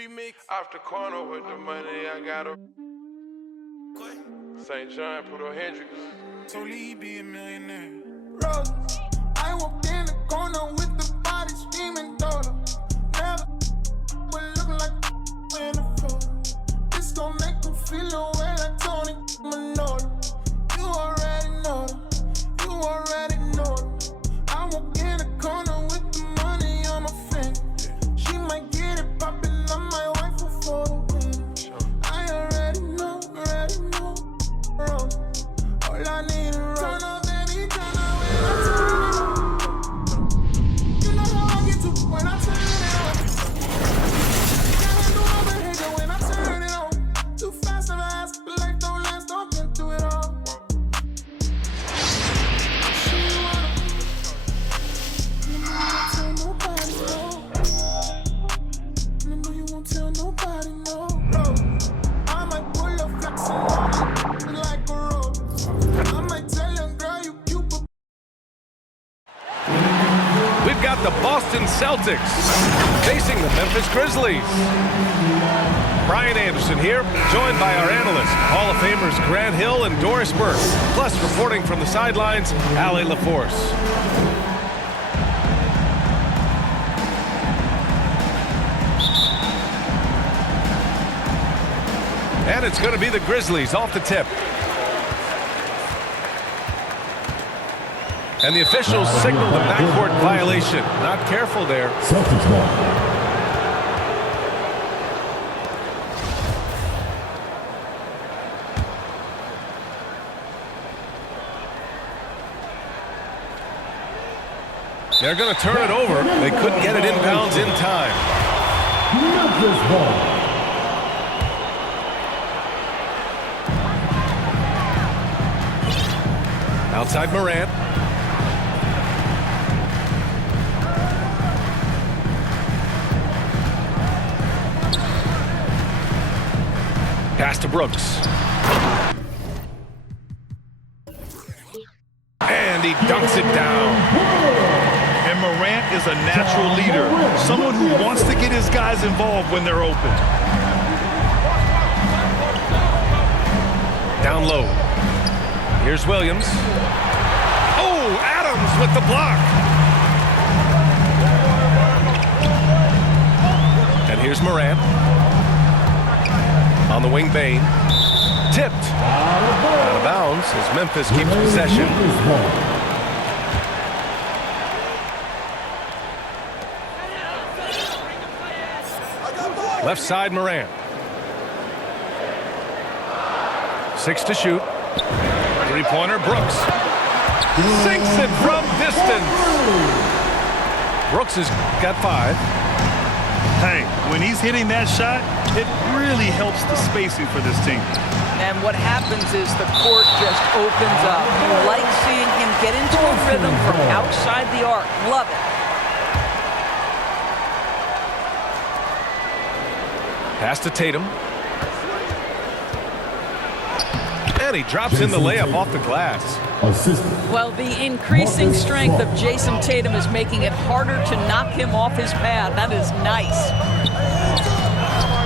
remix. Off the corner with the money, I got a St. John, put on Hendrix. Totally be a millionaire. Rose, I walked in the corner with the body screaming daughter. Never would look like in a photo. This gon' make them feel away like Tony Manolo. You already know them. You already know them. I walk in the corner with the money on my finger. She might get it poppin', I might wife her for the win. I already know, Rose. All I need is Rose. Turn up, baby, turn up when I turn it on. You know how I get to when I turn it on. Can't handle all the hate when I turn it on. Too fast, never ask, but life don't last, I've been through it all. We've got the Boston Celtics facing the Memphis Grizzlies. Brian Anderson here, joined by our analysts, Hall of Famers Grant Hill and Doris Burke, plus reporting from the sidelines, Allie LaForce. And it's going to be the Grizzlies off the tip. And the officials signal the backcourt violation. Not careful there. Celtics ball. They're going to turn it over. They couldn't get it inbounds in time. Memphis ball. Outside Morant. Pass to Brooks. And he dunks it down. And Morant is a natural leader, someone who wants to get his guys involved when they're open. Down low. Here's Williams. Oh, Adams with the block. And here's Morant. On the wing, Bane. Tipped. Out of bounds as Memphis keeps possession. Left side, Morant. 6 to shoot. Three-pointer, Brooks. Sinks it from distance. Brooks has got 5. Hey, when he's hitting that shot, it really helps the spacing for this team. And what happens is the court just opens up. You like seeing him get into a rhythm from outside the arc. Love it. Pass to Tatum. And he drops in the layup off the glass. Well, the increasing strength of Jason Tatum is making it harder to knock him off his path. That is nice.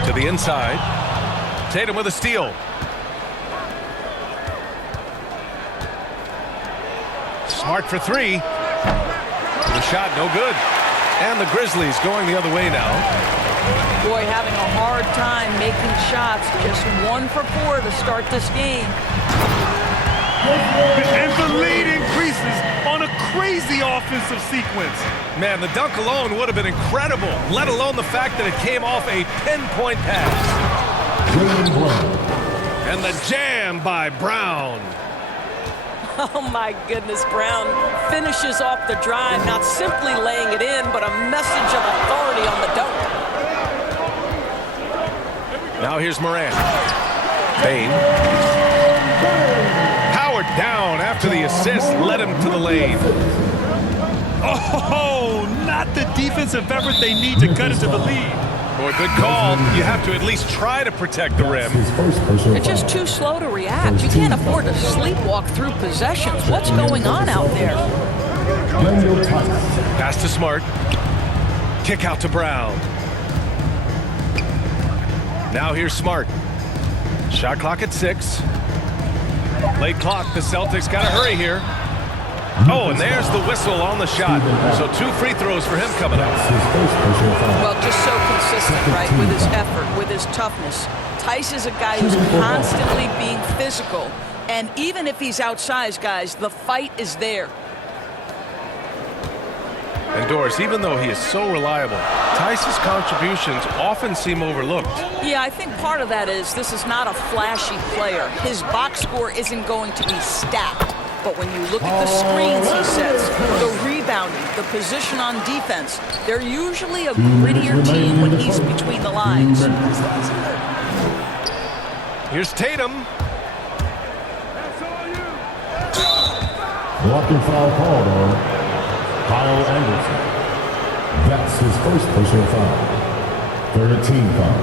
To the inside. Tatum with a steal. Smart for 3. The shot no good. And the Grizzlies going the other way now. Boy, having a hard time making shots. Just 1 for 4 to start this game. And the lead increases on a crazy offensive sequence. Man, the dunk alone would have been incredible, let alone the fact that it came off a pinpoint pass. And the jam by Brown. Oh, my goodness, Brown finishes off the drive, not simply laying it in, but a message of authority on the dunk. Now here's Morant. Bane. Powered down after the assist led him to the lane. Oh, not the defensive effort they need to cut into the lead. Boy, good call. You have to at least try to protect the rim. They're just too slow to react. You can't afford to sleepwalk through possessions. What's going on out there? Pass to Smart. Kick out to Brown. Now here's Smart. Shot clock at 6. Late clock. The Celtics got to hurry here. Oh, and there's the whistle on the shot. So 2 free throws for him coming up. Well, just so consistent, right, with his effort, with his toughness. Tice is a guy who's constantly being physical. And even if he's outsized, guys, the fight is there. And Doris, even though he is so reliable, Tice's contributions often seem overlooked. Yeah, I think part of that is this is not a flashy player. His box score isn't going to be stacked. But when you look at the screens he sets, the rebounding, the position on defense, they're usually a grittier team when he's between the lines. Here's Tatum. Blocking foul called on Kyle Anderson. That's his first personal foul. 13 foul.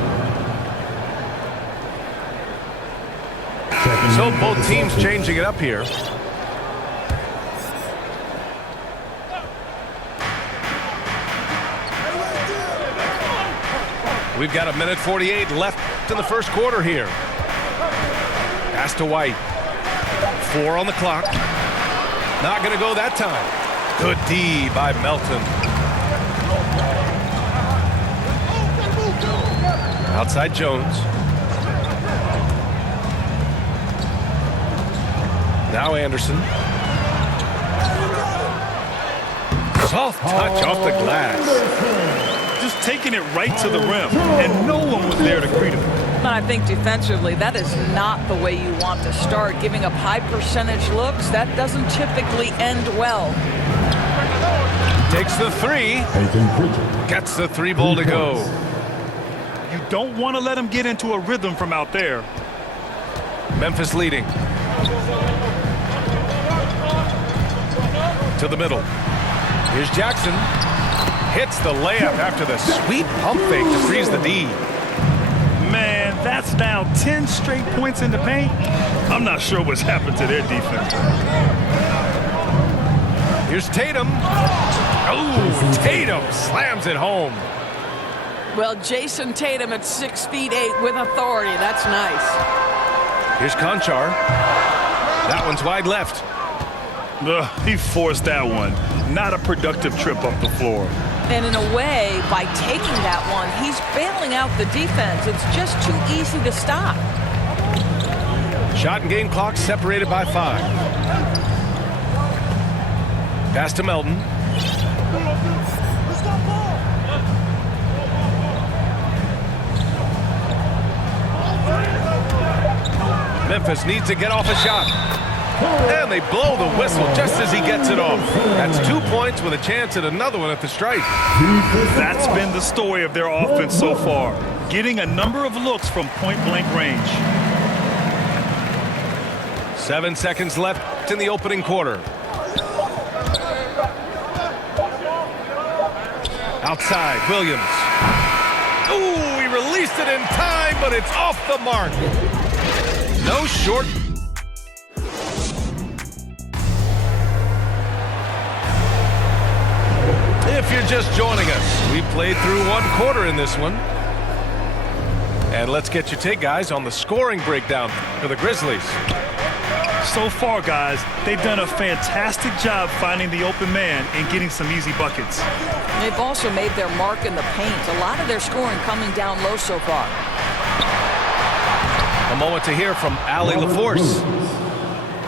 So both teams changing it up here. We've got 1:48 left in the first quarter here. Pass to White. 4 on the clock. Not going to go that time. Good D by Melton. Outside Jones. Now Anderson. Soft touch off the glass. Just taking it right to the rim, and no one was there to greet him. And I think defensively, that is not the way you want to start. Giving up high percentage looks, that doesn't typically end well. Takes the 3. Gets the 3 ball to go. You don't want to let him get into a rhythm from out there. Memphis leading. To the middle. Here's Jackson. Hits the layup after the sweet pump fake to freeze the D. Man, that's now 10 straight points in the paint. I'm not sure what's happened to their defense. Here's Tatum. Oh, Tatum slams it home. Well, Jason Tatum at 6'8" with authority. That's nice. Here's Conchar. That one's wide left. He forced that one. Not a productive trip up the floor. And in a way, by taking that one, he's bailing out the defense. It's just too easy to stop. Shot and game clock separated by 5. Pass to Melton. Memphis needs to get off a shot. And they blow the whistle just as he gets it off. That's 2 points with a chance at another one at the stripe. That's been the story of their offense so far. Getting a number of looks from point-blank range. 7 seconds left in the opening quarter. Outside, Williams. Ooh, he released it in time, but it's off the mark. No short. If you're just joining us, we played through 1 quarter in this one. And let's get your take, guys, on the scoring breakdown for the Grizzlies. So far, guys, they've done a fantastic job finding the open man and getting some easy buckets. They've also made their mark in the paint. A lot of their scoring coming down low so far. A moment to hear from Allie LaForce.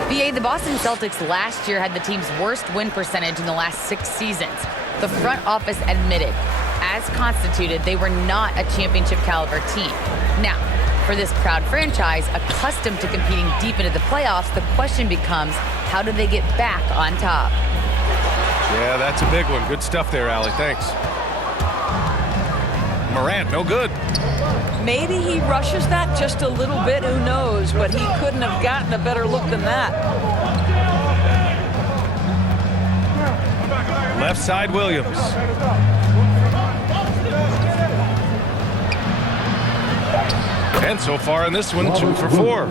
BA, the Boston Celtics last year had the team's worst win percentage in the last 6 seasons. The front office admitted, as constituted, they were not a championship caliber team. Now, for this proud franchise, accustomed to competing deep into the playoffs, the question becomes, how do they get back on top? Yeah, that's a big one. Good stuff there, Allie. Thanks. Morant, no good. Maybe he rushes that just a little bit, who knows, but he couldn't have gotten a better look than that. Left side, Williams. And so far in this one, 2 for 4.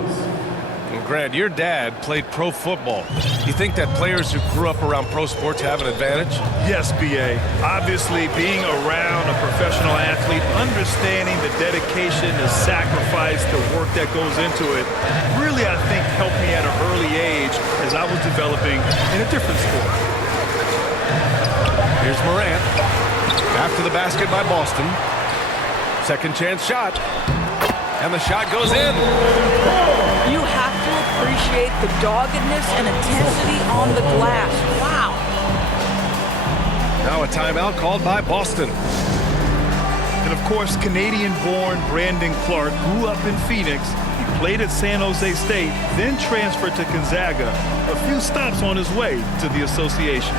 Grant, your dad played pro football. You think that players who grew up around pro sports have an advantage? Yes, B.A. Obviously, being around a professional athlete, understanding the dedication, the sacrifice, the work that goes into it, really, I think, helped me at an early age as I was developing in a different sport. Here's Morant. After the basket by Boston. Second chance shot. And the shot goes in. You have to appreciate the doggedness and intensity on the glass. Wow. Now a timeout called by Boston. And, of course, Canadian-born Brandon Clark grew up in Phoenix. He played at San Jose State, then transferred to Gonzaga. A few stops on his way to the association.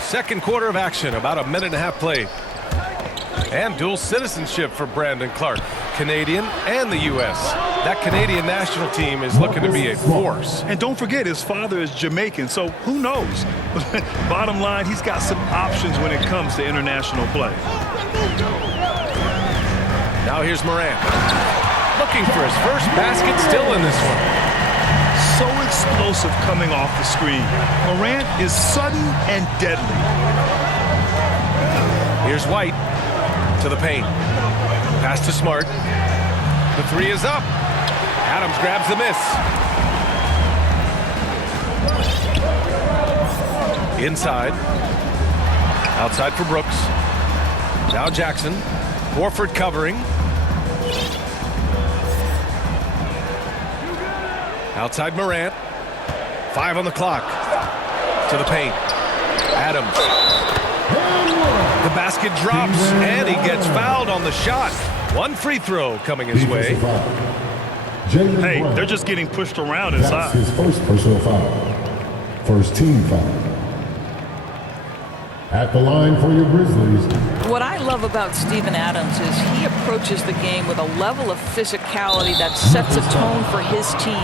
Second quarter of action, about a minute and a half played. And dual citizenship for Brandon Clark, Canadian and the U.S. That Canadian national team is looking to be a force. And don't forget, his father is Jamaican, so who knows? Bottom line, he's got some options when it comes to international play. Now here's Morant. Looking for his first basket, still in this one. So explosive coming off the screen. Morant is sudden and deadly. Here's White to the paint. Pass to Smart. The three is up. Adams grabs the miss. Inside. Outside for Brooks. Now Jackson. Horford covering. Outside Morant. 5 on the clock. To the paint. Adams. The basket drops, and he gets fouled on the shot. One free throw coming his way. Hey, they're just getting pushed around inside. That's his first personal foul. First team foul. At the line for your Grizzlies. What I love about Steven Adams is he approaches the game with a level of physicality that sets a tone for his team.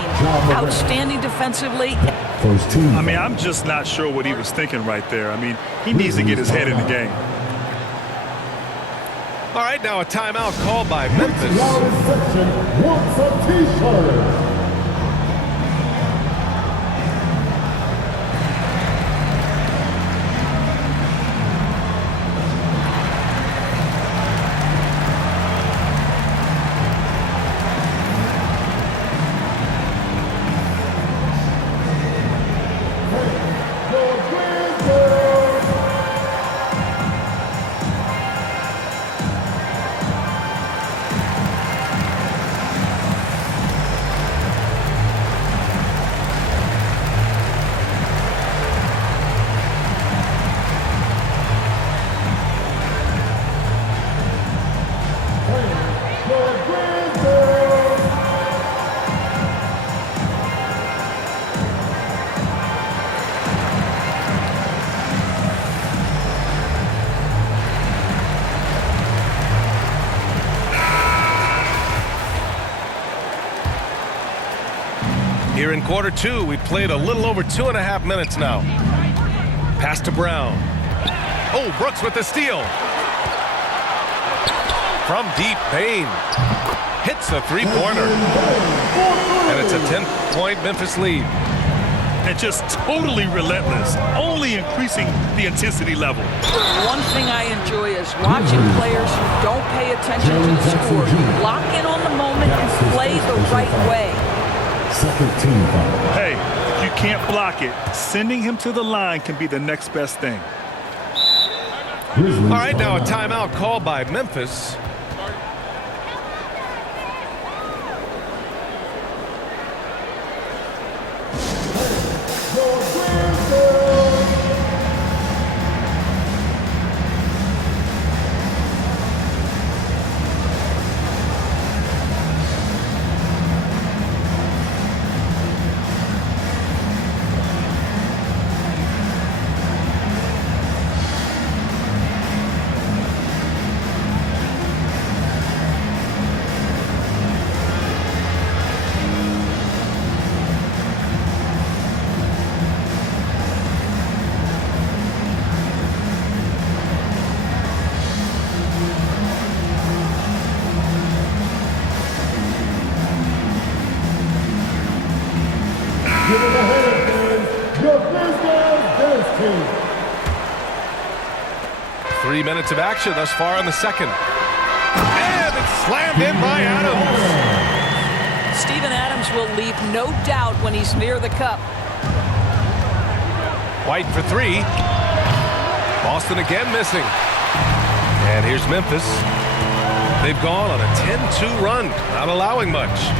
Outstanding defensively. First team. I mean, I'm just not sure what he was thinking right there. I mean, he needs to get his head in the game. All right, now a timeout called by Memphis. Section wants a t-shirt. Here in quarter two, we played a little over 2.5 minutes now. Pass to Brown. Oh, Brooks with the steal. From deep, Payne hits the three-pointer. And it's a 10-point Memphis lead. And just totally relentless, only increasing the intensity level. One thing I enjoy is watching players who don't pay attention to the score, lock in on the moment and play the right way. Second team foul. Hey, if you can't block it, sending him to the line can be the next best thing. All right, now a timeout called by Memphis. Give him a hand, fans. Your Griswold Bears team. 3 minutes of action thus far in the second. And it's slammed in by Adams. Steven Adams will leave no doubt when he's near the cup. White for three. Boston again missing. And here's Memphis. They've gone on a 10-2 run, not allowing much.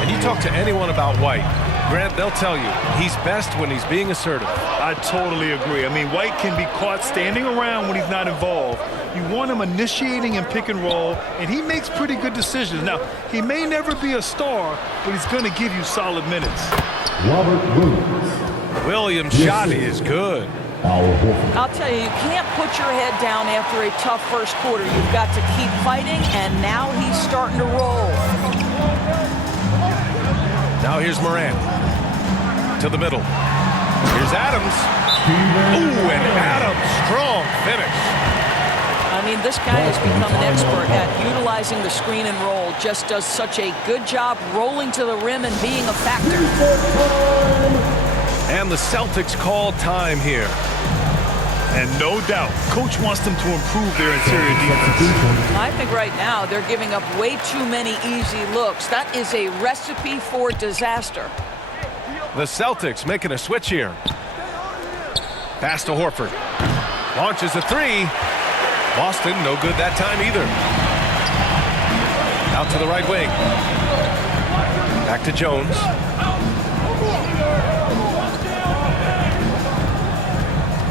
And you talk to anyone about White, Grant, they'll tell you he's best when he's being assertive. I totally agree. I mean, White can be caught standing around when he's not involved. You want him initiating and pick and roll, and he makes pretty good decisions. Now, he may never be a star, but he's going to give you solid minutes. Robert Williams. Williams' shot is good. I'll tell you, you can't put your head down after a tough first quarter. You've got to keep fighting, and now he's starting to roll. Now here's Morant. To the middle. Here's Adams. Ooh, and Adams, strong finish. I mean, this guy has become an expert at utilizing the screen and roll. Just does such a good job rolling to the rim and being a factor. And the Celtics call time here. And no doubt, coach wants them to improve their interior defense. I think right now they're giving up way too many easy looks. That is a recipe for disaster. The Celtics making a switch here. Pass to Horford. Launches a three. Boston, no good that time either. Out to the right wing. Back to Jones.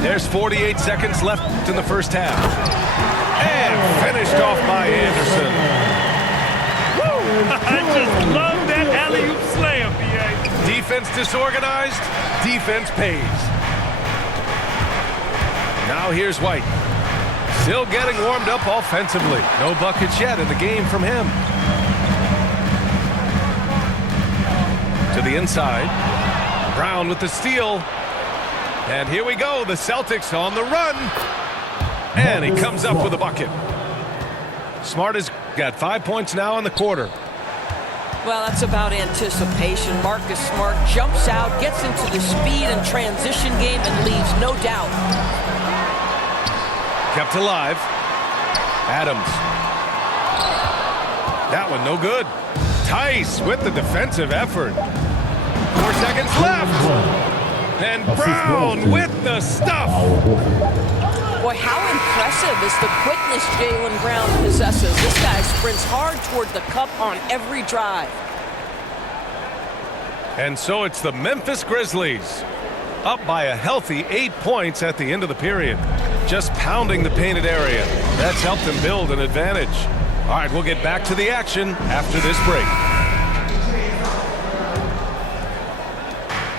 There's 48 seconds left in the first half. And finished off by Anderson. Woo! I just love that alley-oop slam, B.A. Defense disorganized, defense pays. Now here's White. Still getting warmed up offensively. No buckets yet in the game from him. To the inside. Brown with the steal. And here we go, the Celtics on the run. And he comes up with a bucket. Smart has got 5 points now in the quarter. Well, that's about anticipation. Marcus Smart jumps out, gets into the speed and transition game, and leaves no doubt. Kept alive. Adams. That one no good. Tice with the defensive effort. 4 seconds left. And Brown with the stuff. Boy, how impressive is the quickness Jaylen Brown possesses. This guy sprints hard toward the cup on every drive. And so it's the Memphis Grizzlies. Up by a healthy 8 points at the end of the period. Just pounding the painted area. That's helped them build an advantage. All right, we'll get back to the action after this break.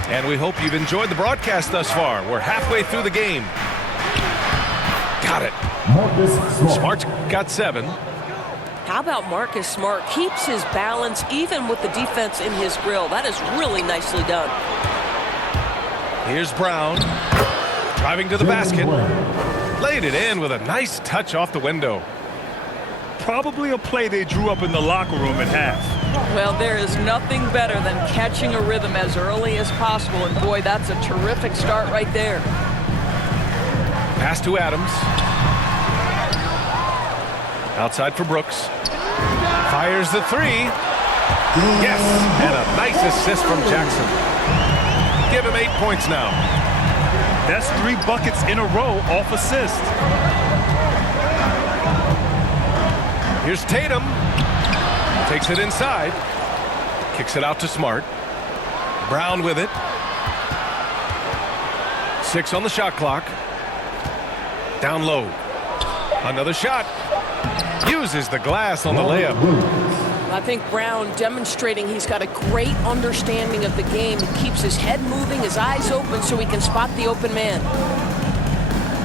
And we hope you've enjoyed the broadcast thus far. We're halfway through the game. Got it. Smart's got 7. How about Marcus Smart? Keeps his balance even with the defense in his grill. That is really nicely done. Here's Brown. Driving to the basket. Laid it in with a nice touch off the window. Probably a play they drew up in the locker room at half. Well, there is nothing better than catching a rhythm as early as possible. And boy, that's a terrific start right there. Pass to Adams. Outside for Brooks. Fires the three. Yes, and a nice assist from Jackson. Give him 8 points now. That's 3 buckets in a row off assist. Here's Tatum. Takes it inside. Kicks it out to Smart. Brown with it. 6 on the shot clock. Down low. Another shot. Uses the glass on the layup. I think Brown demonstrating he's got a great understanding of the game. He keeps his head moving, his eyes open so he can spot the open man.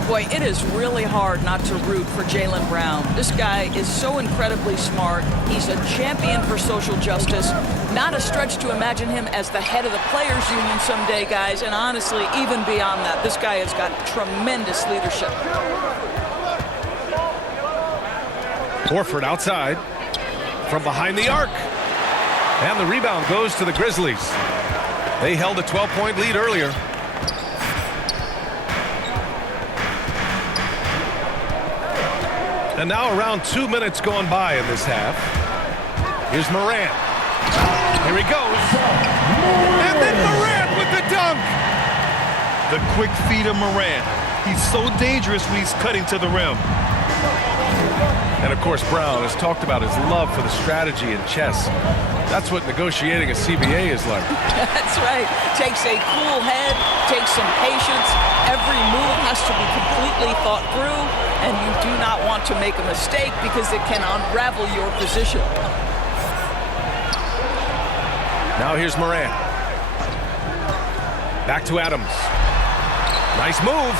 Boy, it is really hard not to root for Jaylen Brown. This guy is so incredibly smart. He's a champion for social justice. Not a stretch to imagine him as the head of the Players Union someday, guys. And honestly, even beyond that, this guy has got tremendous leadership. Horford outside. From behind the arc. And the rebound goes to the Grizzlies. They held a 12-point lead earlier. And now around 2 minutes gone by in this half. Here's Morant. Here he goes. And then Morant with the dunk. The quick feet of Morant. He's so dangerous when he's cutting to the rim. And of course, Brown has talked about his love for the strategy in chess. That's what negotiating a CBA is like. That's right. Takes a cool head, takes some patience. Every move has to be completely thought through, and you do not want to make a mistake because it can unravel your position. Now here's Morant. Back to Adams. Nice move.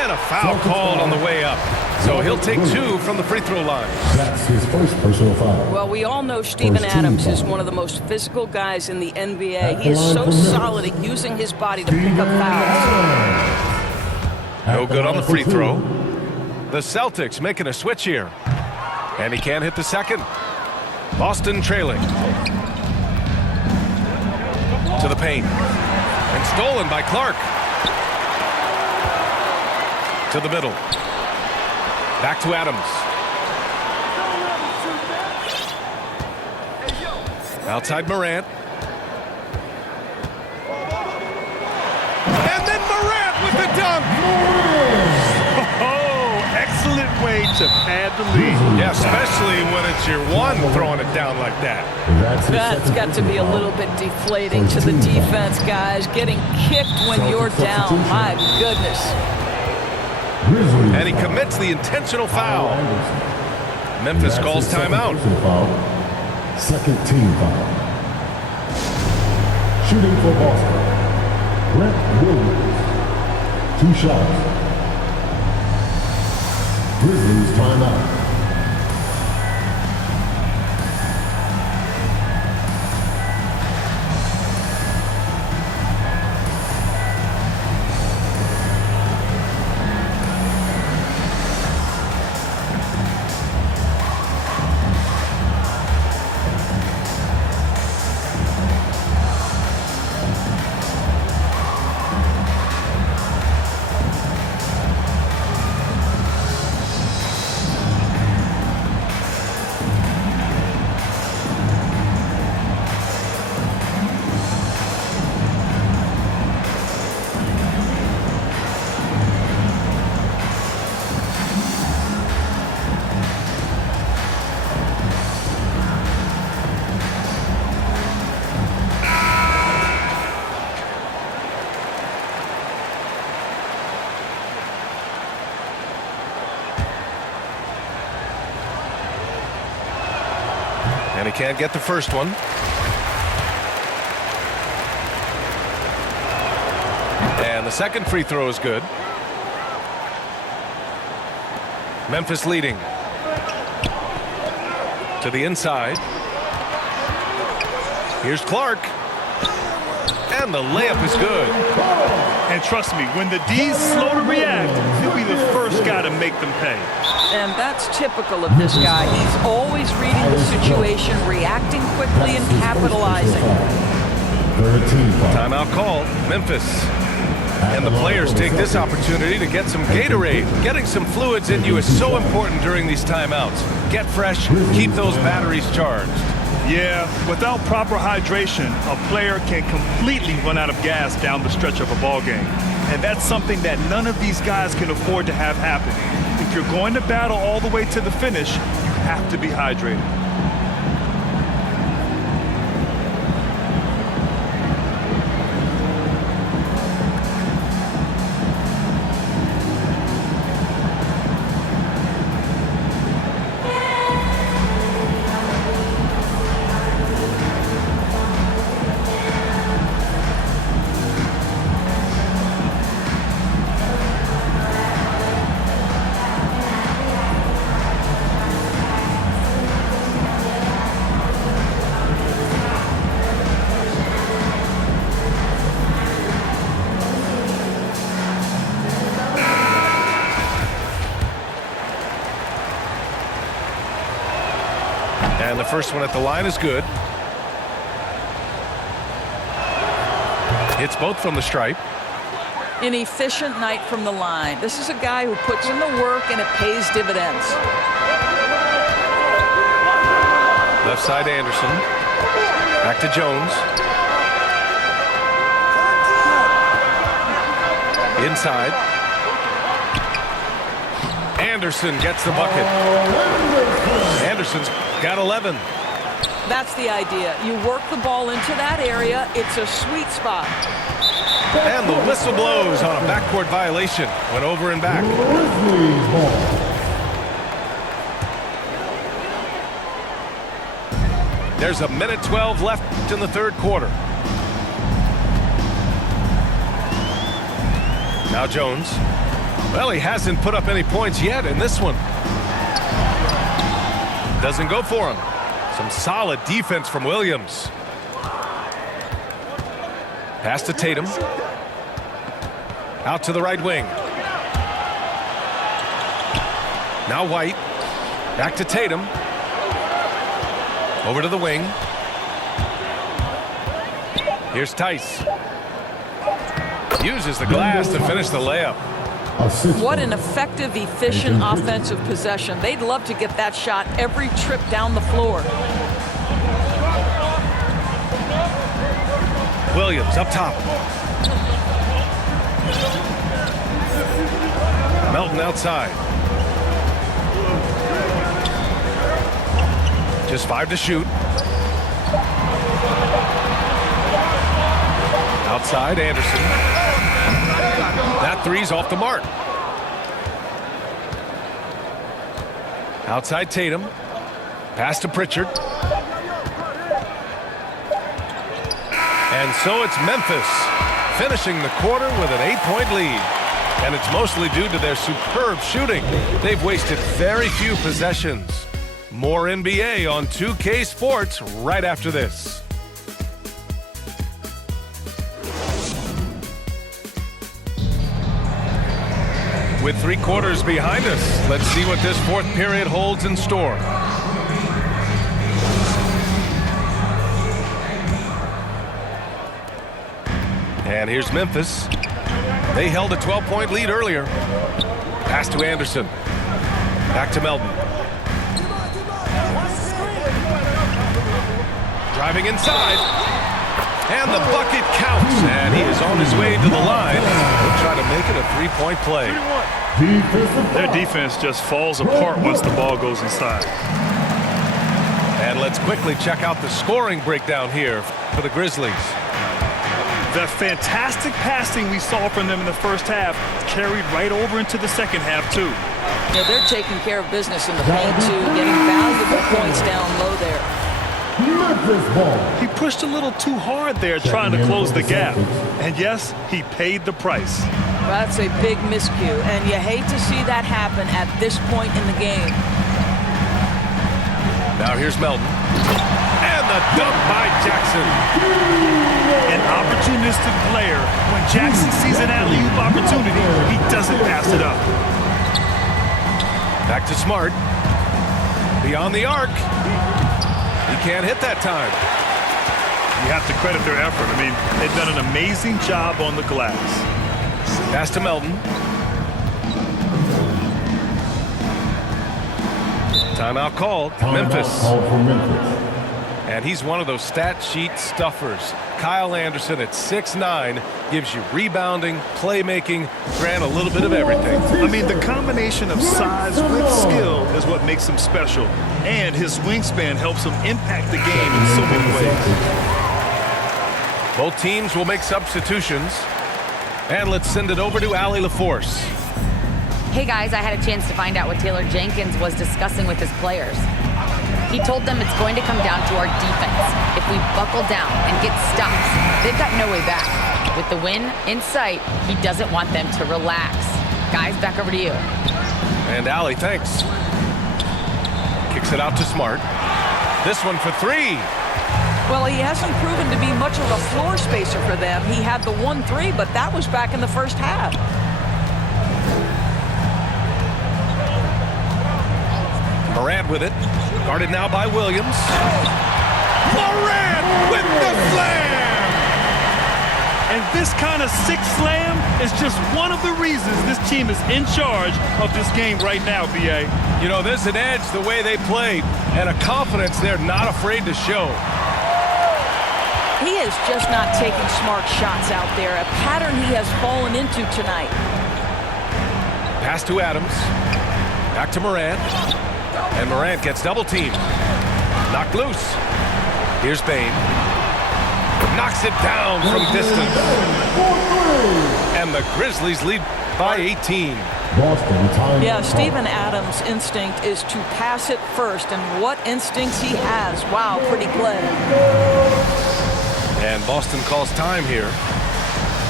And a foul called on the way up. So he'll take 2 from the free throw line. That's his first personal foul. Well, we all know Steven Adams is one of the most physical guys in the NBA. He is so solid at using his body to pick up fouls. No good on the free throw. The Celtics making a switch here. And he can't hit the second. Boston trailing. To the paint. And stolen by Clark. To the middle. Back to Adams. Outside Morant. And then Morant with the dunk. Oh, excellent way to pad the lead. Yeah, especially when it's your one throwing it down like that. That's got to be a little bit deflating to the defense, guys. Getting kicked when you're down. My goodness. And he commits the intentional foul. Memphis calls timeout. Second team foul. Shooting for Boston, Brent Williams. 2 shots. Grizzlies timeout. And he can't get the first one. And the second free throw is good. Memphis leading. To the inside. Here's Clark. And the layup is good. And trust me, when the D's slow to react, he'll be the first guy to make them pay. And that's typical of this guy. He's always reading the situation, reacting quickly, and capitalizing. Timeout called. Memphis. And the players take this opportunity to get some Gatorade. Getting some fluids in you is so important during these timeouts. Get fresh, keep those batteries charged. Yeah, without proper hydration, a player can completely run out of gas down the stretch of a ball game. And that's something that none of these guys can afford to have happen. If you're going to battle all the way to the finish, you have to be hydrated. And the first one at the line is good. Hits both from the stripe. An efficient night from the line. This is a guy who puts in the work and it pays dividends. Left side Anderson. Back to Jones. Inside. Anderson gets the bucket. Anderson's got 11. That's the idea. You work the ball into that area. It's a sweet spot. And the whistle blows on a backcourt violation. Went over and back. There's a minute 12 left in the third quarter. Now Jones. Well, he hasn't put up any points yet in this one. Doesn't go for him. Some solid defense from Williams. Pass to Tatum. Out to the right wing. Now White. Back to Tatum. Over to the wing. Here's Tice. Uses the glass to finish the layup. What an effective, efficient offensive possession. They'd love to get that shot every trip down the floor. Williams up top. Melton outside. Just 5 to shoot. Outside Anderson. That three's off the mark. Outside Tatum. Pass to Pritchard. And so it's Memphis finishing the quarter with an 8-point lead. And it's mostly due to their superb shooting. They've wasted very few possessions. More NBA on 2K Sports right after this. With 3 quarters behind us, let's see what this fourth period holds in store. And here's Memphis. They held a 12-point lead earlier. Pass to Anderson. Back to Melton. Driving inside. And the bucket counts. And he is on his way to the line. He'll try to make it a 3-point play. Their defense just falls apart once the ball goes inside. And let's quickly check out the scoring breakdown here for the Grizzlies. The fantastic passing we saw from them in the first half carried right over into the second half, too. Yeah, they're taking care of business in the paint, too, getting valuable points down low there. He pushed a little too hard there trying to close the gap. And yes, he paid the price. That's a big miscue, and you hate to see that happen at this point in the game. Now here's Melton. And the dunk by Jackson. An opportunistic player. When Jackson sees an alley-oop opportunity, he doesn't pass it up. Back to Smart. Beyond the arc. He can't hit that time. You have to credit their effort. I mean, they've done an amazing job on the glass. Pass to Melton. Timeout called. Memphis. And he's one of those stat sheet stuffers. Kyle Anderson at 6'9" gives you rebounding, playmaking, Grant, a little bit of everything. I mean, the combination of size with skill is what makes him special. And his wingspan helps him impact the game in so many ways. Both teams will make substitutions. And let's send it over to Allie LaForce. Hey guys, I had a chance to find out what Taylor Jenkins was discussing with his players. He told them it's going to come down to our defense. If we buckle down and get stops, they've got no way back. With the win in sight, he doesn't want them to relax. Guys, back over to you. And Allie, thanks. Kicks it out to Smart. This one for 3. Well, he hasn't proven to be much of a floor spacer for them. He had the 1-3, but that was back in the first half. Morant with it. Guarded now by Williams. Morant with the slam! And this kind of six slam is just one of the reasons this team is in charge of this game right now, B.A. You know, there's an edge the way they played and a confidence they're not afraid to show. He is just not taking smart shots out there, a pattern he has fallen into tonight. Pass to Adams. Back to Morant. And Morant gets double-teamed. Knocked loose. Here's Bane. Knocks it down from distance. And the Grizzlies lead by 18. Yeah, Steven Adams' instinct is to pass it first, and what instincts he has. Wow, pretty play. And Boston calls time here.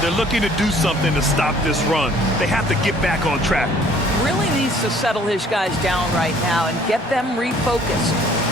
They're looking to do something to stop this run. They have to get back on track. Really needs to settle his guys down right now and get them refocused.